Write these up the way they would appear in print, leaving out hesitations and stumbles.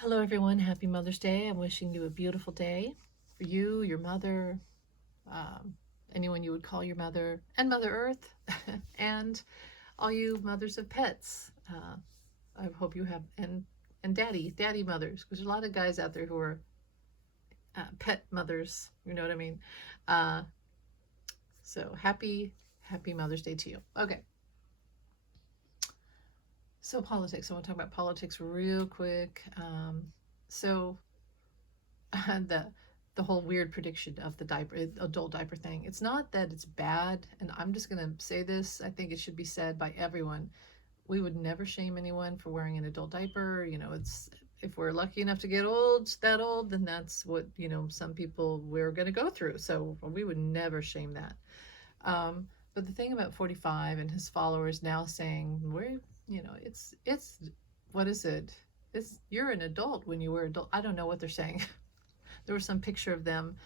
Hello, everyone. Happy Mother's Day. I'm wishing you a beautiful day for you, your mother, um, anyone you would call your mother, and Mother Earth, and all you mothers of pets. I hope you have and daddy mothers, because there's a lot of guys out there who are pet mothers. You know what I mean? Uh, so happy Mother's Day to you. Okay. So politics. I want to talk about politics real quick. So the the whole weird prediction of the diaper adult diaper thing. It's not that it's bad, and I'm just going to say this. I think it should be said by everyone. We would never shame anyone for wearing an adult diaper. It's if we're lucky enough to get that old, then that's what, some people we're going to go through. So we would never shame that. But the thing about 45 and his followers now saying, it's what is it? It's you're an adult when you were adult. I don't know what they're saying. There was some picture of them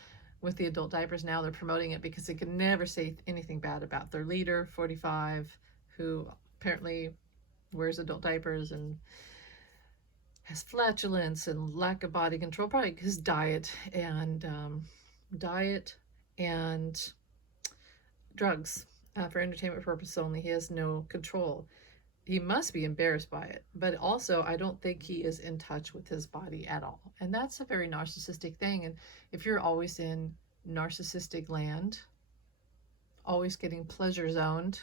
with the adult diapers. Now they're promoting it because they can never say anything bad about their leader, 45, who apparently wears adult diapers and has flatulence and lack of body control, probably his diet and drugs for entertainment purposes only. He has no control. He must be embarrassed by it, but also I don't think he is in touch with his body at all, and that's a very narcissistic thing. And if you're always in narcissistic land, always getting pleasure zoned,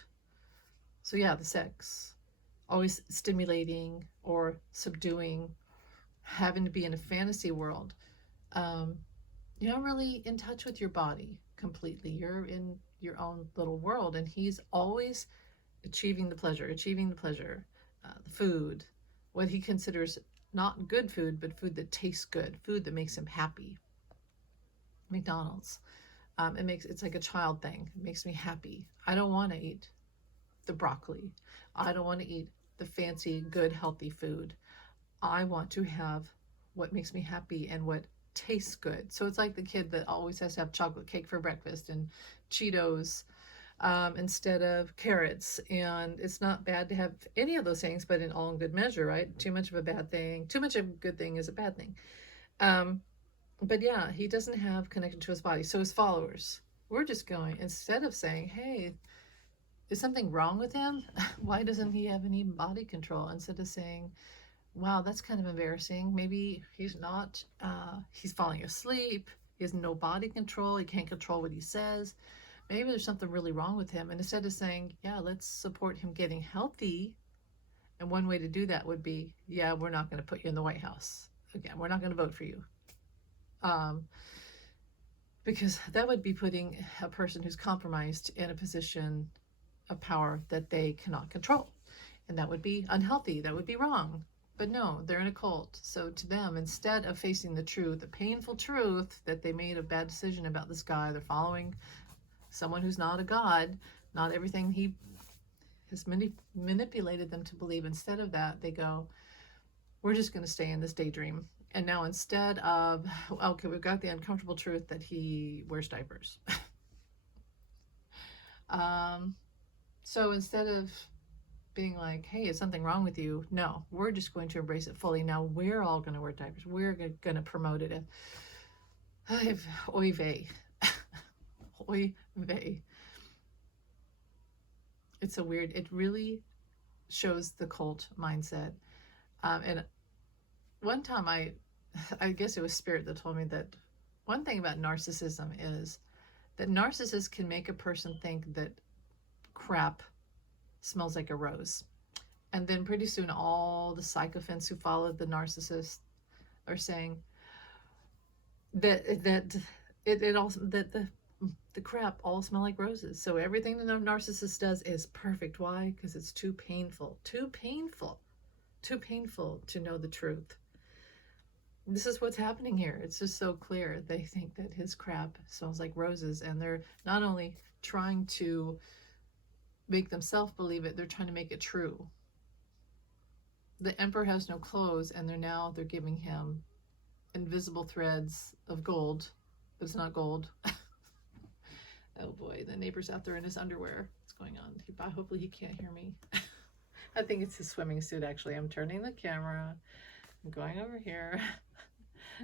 so yeah, the sex, always stimulating or subduing, having to be in a fantasy world, um, you're not really in touch with your body completely. You're in your own little world, and he's always achieving the pleasure, the food, what he considers not good food, but food that tastes good, food that makes him happy. McDonald's, it's like a child thing. It makes me happy. I don't want to eat the broccoli. I don't want to eat the fancy, good, healthy food. I want to have what makes me happy and what tastes good. So it's like the kid that always has to have chocolate cake for breakfast and Cheetos instead of carrots. And it's not bad to have any of those things, but in all in good measure, right? Too much of a bad thing, too much of a good thing is a bad thing. But yeah, he doesn't have connection to his body. So his followers, we're just going, instead of saying, hey, is something wrong with him? Why doesn't he have any body control? Instead of saying, wow, that's kind of embarrassing. Maybe he's falling asleep. He has no body control. He can't control what he says. Maybe there's something really wrong with him. And instead of saying, yeah, let's support him getting healthy. And one way to do that would be, yeah, we're not going to put you in the White House. Again, we're not going to vote for you. Because that would be putting a person who's compromised in a position of power that they cannot control. And that would be unhealthy. That would be wrong. But no, they're in a cult. So to them, instead of facing the truth, the painful truth that they made a bad decision about this guy, they're following someone who's not a god, not everything he has manipulated them to believe. Instead of that, they go, we're just going to stay in this daydream. And now instead of, okay, we've got the uncomfortable truth that he wears diapers. So instead of being like, hey, is something wrong with you? No, we're just going to embrace it fully. Now we're all going to wear diapers. We're going to promote it. Oy vey. Oy vey. It really shows the cult mindset. And one time I guess it was Spirit that told me that one thing about narcissism is that narcissists can make a person think that crap smells like a rose. And then pretty soon all the sycophants who followed the narcissist are saying that the crap all smell like roses. So everything the narcissist does is perfect. Why? Because it's too painful to know the truth. This is what's happening here. It's just so clear. They think that his crap smells like roses, and they're not only trying to make themselves believe it, they're trying to make it true. The emperor has no clothes, and they're giving him invisible threads of gold. But it's not gold. Oh boy, the neighbor's out there in his underwear. What's going on? Hopefully he can't hear me. I think it's his swimming suit, actually. I'm turning the camera. I'm going over here.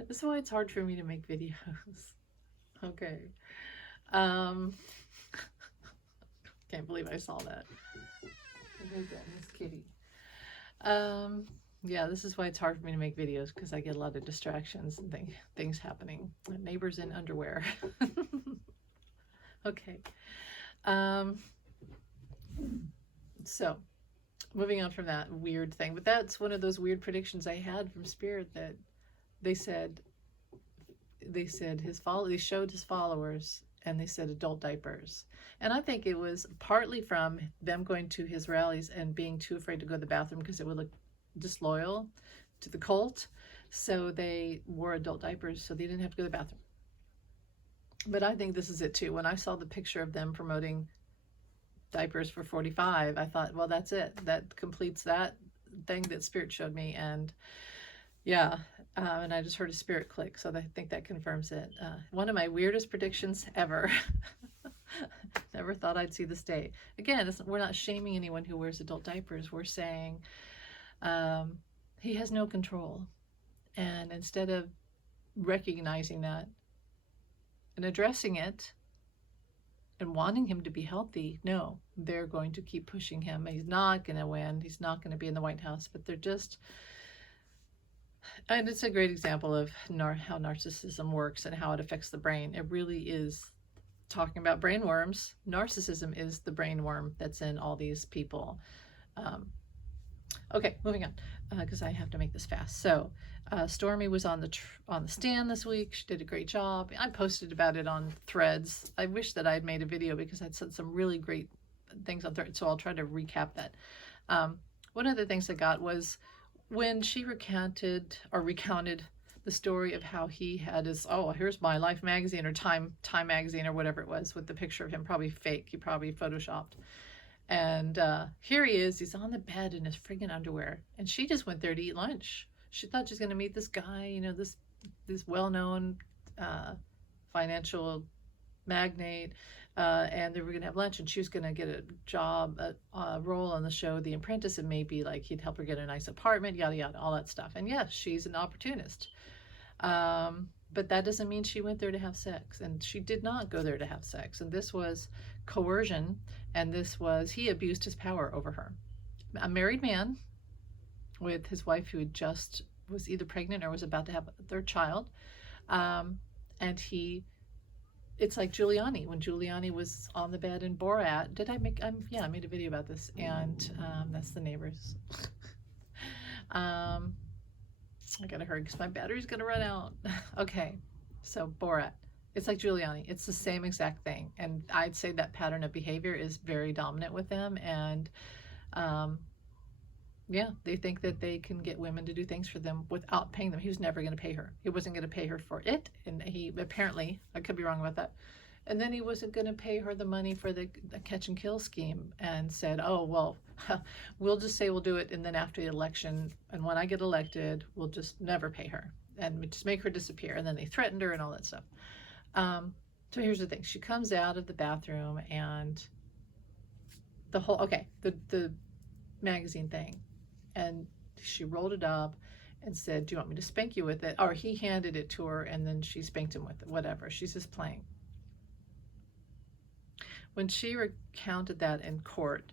This is why it's hard for me to make videos. Okay. Can't believe I saw that. Oh my goodness, kitty. Yeah, this is why it's hard for me to make videos, because I get a lot of distractions and things happening. Neighbors in underwear. Okay. So moving on from that weird thing, but that's one of those weird predictions I had from Spirit, that they said they showed his followers, and they said adult diapers. And I think it was partly from them going to his rallies and being too afraid to go to the bathroom because it would look disloyal to the cult. So they wore adult diapers so they didn't have to go to the bathroom. But I think this is it too. When I saw the picture of them promoting diapers for 45, I thought, well, that's it. That completes that thing that Spirit showed me. And yeah, and I just heard a Spirit click, so I think that confirms it. One of my weirdest predictions ever. Never thought I'd see this day. Again, we're not shaming anyone who wears adult diapers. We're saying he has no control. And instead of recognizing that and addressing it and wanting him to be healthy, no, they're going to keep pushing him. He's not going to win. He's not going to be in the White House, but they're just... And it's a great example of how narcissism works and how it affects the brain. It really is talking about brain worms. Narcissism is the brain worm that's in all these people. Okay, moving on, because I have to make this fast. So Stormy was on the stand this week. She did a great job. I posted about it on Threads. I wish that I had made a video because I'd said some really great things on Threads, so I'll try to recap that. One of the things I got was when she recounted the story of how he had his, oh, here's my Life magazine or Time magazine or whatever it was, with the picture of him, probably fake, he probably photoshopped. And here he is, he's on the bed in his friggin' underwear. And she just went there to eat lunch. She thought she was going to meet this guy, you know, this well-known financial magnate, and they were going to have lunch, and she was going to get a job, a role on the show The Apprentice, and maybe like he'd help her get a nice apartment, yada yada, all that stuff. And yes, she's an opportunist, but that doesn't mean she went there to have sex. And she did not go there to have sex, and this was coercion, and he abused his power over her. A married man with his wife, who was either pregnant or was about to have a third child, and it's like Giuliani. When Giuliani was on the bed in Borat, I made a video about this, and that's the neighbors. I gotta hurry because my battery's gonna run out. Okay, so Borat. It's like Giuliani. It's the same exact thing, and I'd say that pattern of behavior is very dominant with them. And yeah, they think that they can get women to do things for them without paying them. He was never going to pay her. He wasn't going to pay her for it. And he apparently, I could be wrong about that. And then he wasn't going to pay her the money for the catch and kill scheme, and said, oh, well, we'll just say we'll do it. And then after the election, and when I get elected, we'll just never pay her and just make her disappear. And then they threatened her and all that stuff. So here's the thing. She comes out of the bathroom, and the magazine thing. And she rolled it up and said, do you want me to spank you with it? Or he handed it to her, and then she spanked him with it, whatever. She's just playing. When she recounted that in court,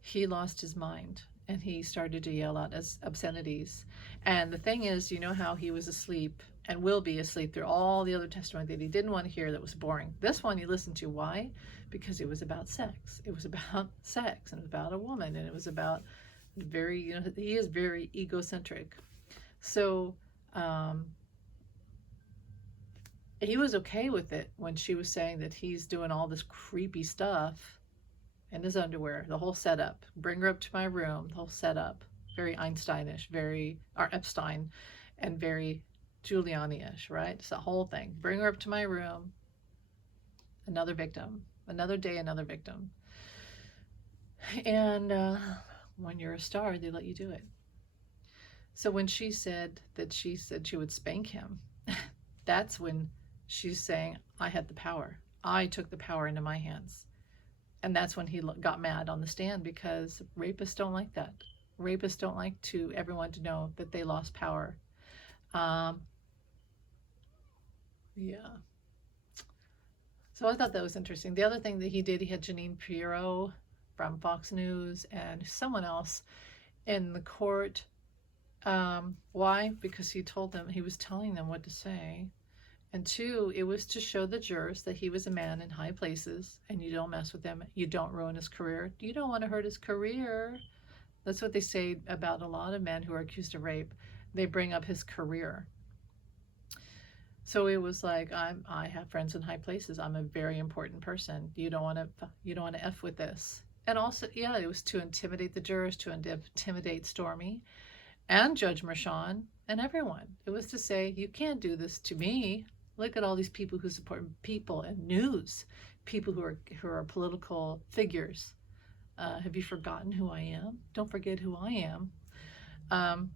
he lost his mind, and he started to yell out as obscenities. And the thing is, you know how he was asleep and will be asleep through all the other testimony that he didn't want to hear, that was boring. This one he listened to. Why? Because it was about sex. It was about sex, and it was about a woman, and it was about he is very egocentric. So he was okay with it when she was saying that he's doing all this creepy stuff in his underwear, the whole setup. Bring her up to my room, the whole setup. Very Einsteinish, or Epstein, and very Giuliani-ish, right? It's the whole thing. Bring her up to my room. Another victim. Another day, another victim. And when you're a star, they let you do it. So when she said she would spank him, that's when she's saying, I had the power. I took the power into my hands. And that's when he got mad on the stand, because rapists don't like that. Rapists don't like everyone to know that they lost power. Um, yeah. So I thought that was interesting. The other thing that he did, he had Jeanine Pirro from Fox News and someone else in the court. Why? Because he was telling them what to say. And two, it was to show the jurors that he was a man in high places and you don't mess with him. You don't ruin his career. You don't want to hurt his career. That's what they say about a lot of men who are accused of rape. They bring up his career. So it was like, I have friends in high places. I'm a very important person. You don't want to F with this. And also, yeah, it was to intimidate the jurors, to intimidate Stormy and Judge Mershon and everyone. It was to say, you can't do this to me. Look at all these people who support people and news, people who are political figures. Have you forgotten who I am? Don't forget who I am.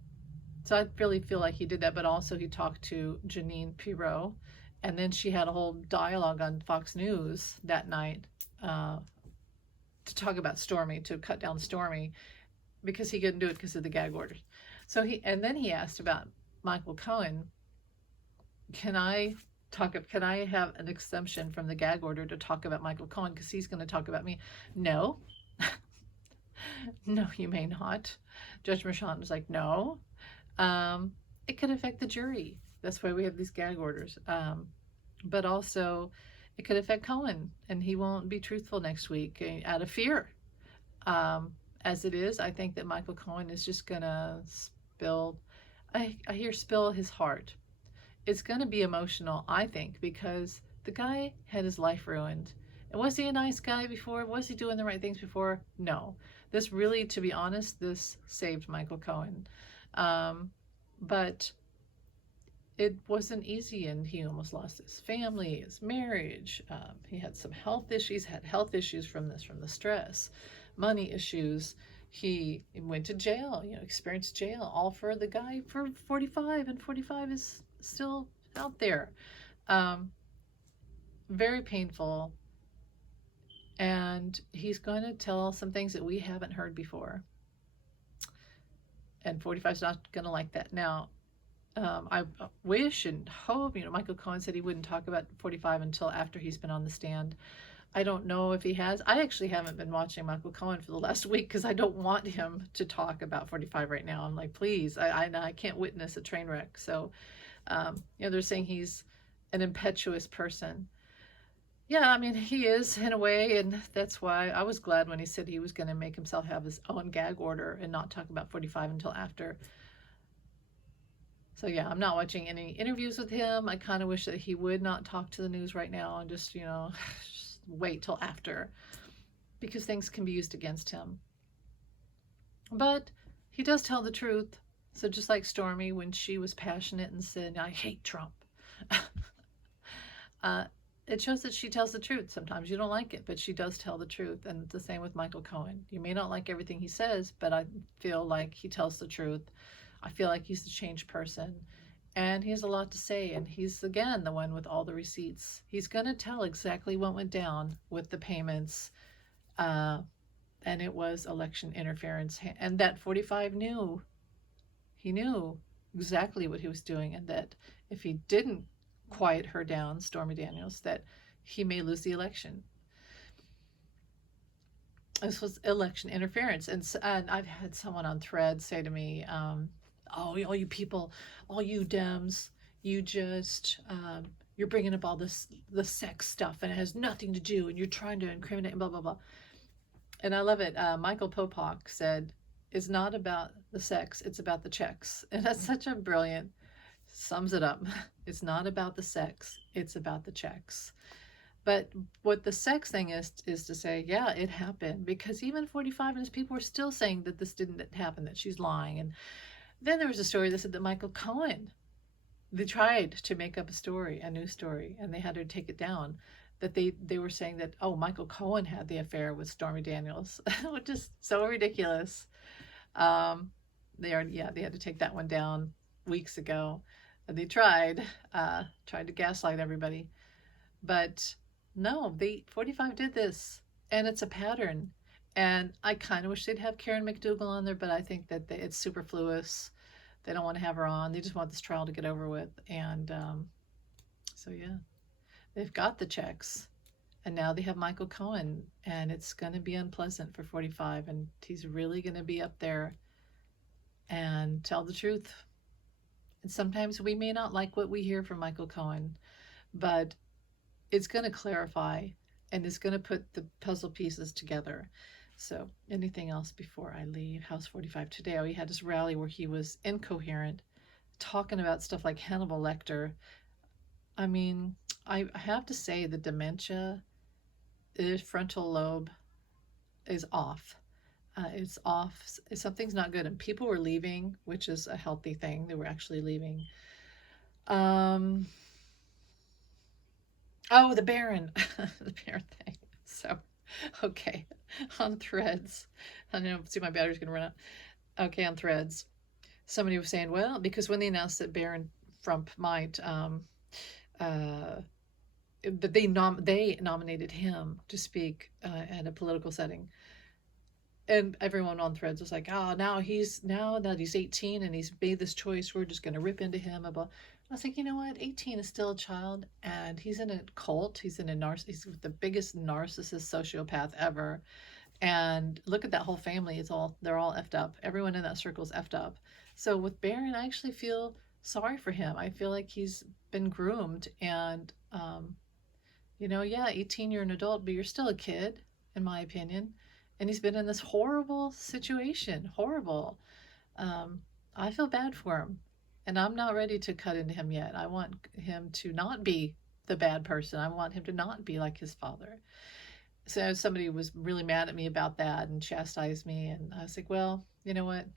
So I really feel like he did that, but also he talked to Jeanine Pirro, and then she had a whole dialogue on Fox News that night to talk about Stormy, to cut down Stormy, because he couldn't do it because of the gag orders. So then he asked about Michael Cohen. Can I have an exemption from the gag order to talk about Michael Cohen because he's going to talk about me? No. No, you may not. Judge Mershon was like, no. It could affect the jury. That's why we have these gag orders. But also, it could affect Cohen, and he won't be truthful next week out of fear. As it is, I think that Michael Cohen is just going to spill his heart. It's going to be emotional, I think, because the guy had his life ruined. And was he a nice guy before? Was he doing the right things before? No. This really, to be honest, this saved Michael Cohen. But it wasn't easy, and he almost lost his family, his marriage. He had some health issues, from the stress, money issues. He went to jail, experienced jail, all for the guy for 45, and 45 is still out there. Very painful. And he's going to tell some things that we haven't heard before. And 45 is not going to like that. Now, I wish and hope, Michael Cohen said he wouldn't talk about 45 until after he's been on the stand. I don't know if he has. I actually haven't been watching Michael Cohen for the last week because I don't want him to talk about 45 right now. I'm like, please, I can't witness a train wreck. So, they're saying he's an impetuous person. Yeah, I mean, he is in a way, and that's why I was glad when he said he was going to make himself have his own gag order and not talk about 45 until after. So yeah, I'm not watching any interviews with him. I kind of wish that he would not talk to the news right now and just, just wait till after, because things can be used against him. But he does tell the truth. So just like Stormy, when she was passionate and said, I hate Trump, it shows that she tells the truth. Sometimes you don't like it, but she does tell the truth. And it's the same with Michael Cohen. You may not like everything he says, but I feel like he tells the truth. I feel like he's a changed person, and he has a lot to say. And he's, again, the one with all the receipts. He's going to tell exactly what went down with the payments. And it was election interference. And that 45 knew. He knew exactly what he was doing, and that if he didn't quiet her down, Stormy Daniels, that he may lose the election. This was election interference. And I've had someone on Thread say to me, all you people, all you Dems, you just, you're bringing up all the sex stuff, and it has nothing to do, and you're trying to incriminate, and blah, blah, blah. And I love it. Michael Popak said, it's not about the sex, it's about the checks. And that's such a brilliant, sums it up. It's not about the sex, it's about the checks. But what the sex thing is to say, yeah, it happened, because even 45 and his people were still saying that this didn't happen, that she's lying. And then there was a story that said that Michael Cohen, they tried to make up a new story, and they had to take it down, that they were saying that, oh, Michael Cohen had the affair with Stormy Daniels, which is so ridiculous. They had to take that one down weeks ago. And they tried to gaslight everybody. But no, 45 did this, and it's a pattern. And I kind of wish they'd have Karen McDougal on there, but I think that it's superfluous. They don't want to have her on. They just want this trial to get over with. And so, yeah, they've got the checks. And now they have Michael Cohen, and it's going to be unpleasant for 45. And he's really going to be up there and tell the truth. And sometimes we may not like what we hear from Michael Cohen, but it's going to clarify and it's going to put the puzzle pieces together. So, anything else before I leave House 45 today? Oh, he had this rally where he was incoherent, talking about stuff like Hannibal Lecter. I mean, I have to say the dementia, the frontal lobe is off. It's off. Something's not good. And people were leaving, which is a healthy thing. They were actually leaving. Oh, the Barron. The Barron thing. So, okay. On Threads. I don't know, see, my battery's going to run out. Okay, on Threads. Somebody was saying, well, because when they announced that Barron Trump might, that they nominated him to speak at a political setting. And everyone on Threads was like, oh, now that he's 18 and he's made this choice, we're just going to rip into him. I was like, you know what? 18 is still a child, and he's in a cult. He's he's the biggest narcissist sociopath ever. And look at that whole family. They're all effed up. Everyone in that circle is effed up. So with Barron, I actually feel sorry for him. I feel like he's been groomed, and yeah, 18, you're an adult, but you're still a kid, in my opinion. And he's been in this horrible situation. Horrible. I feel bad for him. And I'm not ready to cut into him yet. I want him to not be the bad person. I want him to not be like his father. So somebody was really mad at me about that and chastised me. And I was like, well, you know what?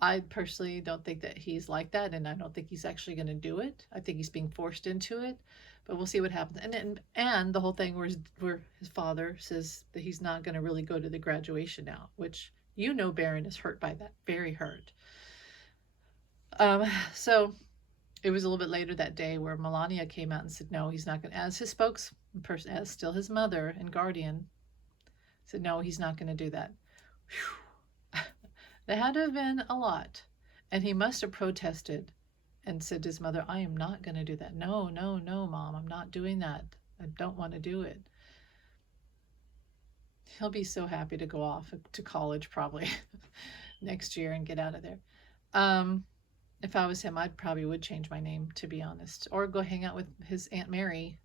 I personally don't think that he's like that. And I don't think he's actually going to do it. I think he's being forced into it. But we'll see what happens. And the whole thing where his father says that he's not going to really go to the graduation now, which Barron is hurt by that, very hurt. So it was a little bit later that day where Melania came out and said, no, he's not going to, as his spokesperson, as still his mother and guardian, said, no, he's not going to do that. Whew. There had to have been a lot. And he must have protested and said to his mother, I am not going to do that. No, no, no, Mom, I'm not doing that. I don't want to do it. He'll be so happy to go off to college probably next year and get out of there. If I was him, I probably would change my name, to be honest, or go hang out with his Aunt Mary.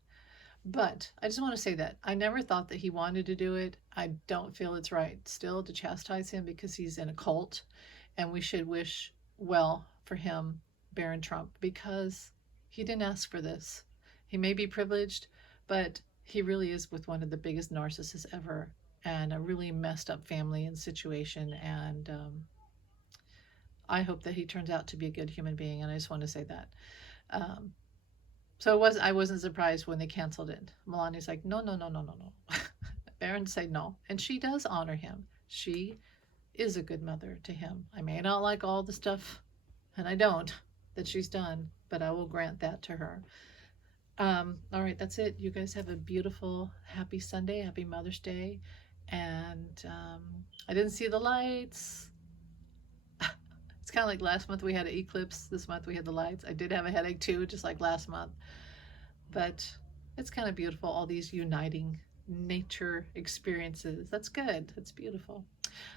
But I just want to say that I never thought that he wanted to do it. I don't feel it's right still to chastise him because he's in a cult, and we should wish well for him, Barron Trump, because he didn't ask for this. He may be privileged, but he really is with one of the biggest narcissists ever, and a really messed up family and situation. And I hope that he turns out to be a good human being, and I just want to say that. So I wasn't surprised when they canceled it. Melania's like, no, no, no, no, no, no. Barron said no, and she does honor him. She is a good mother to him. I may not like all the stuff, and I don't, that she's done, but I will grant that to her. All right, that's it. You guys have a beautiful, happy Sunday. Happy Mother's Day. And I didn't see the lights. It's kind of like last month we had an eclipse. This month we had the lights. I did have a headache too, just like last month. But it's kind of beautiful, all these uniting nature experiences. That's good. That's beautiful.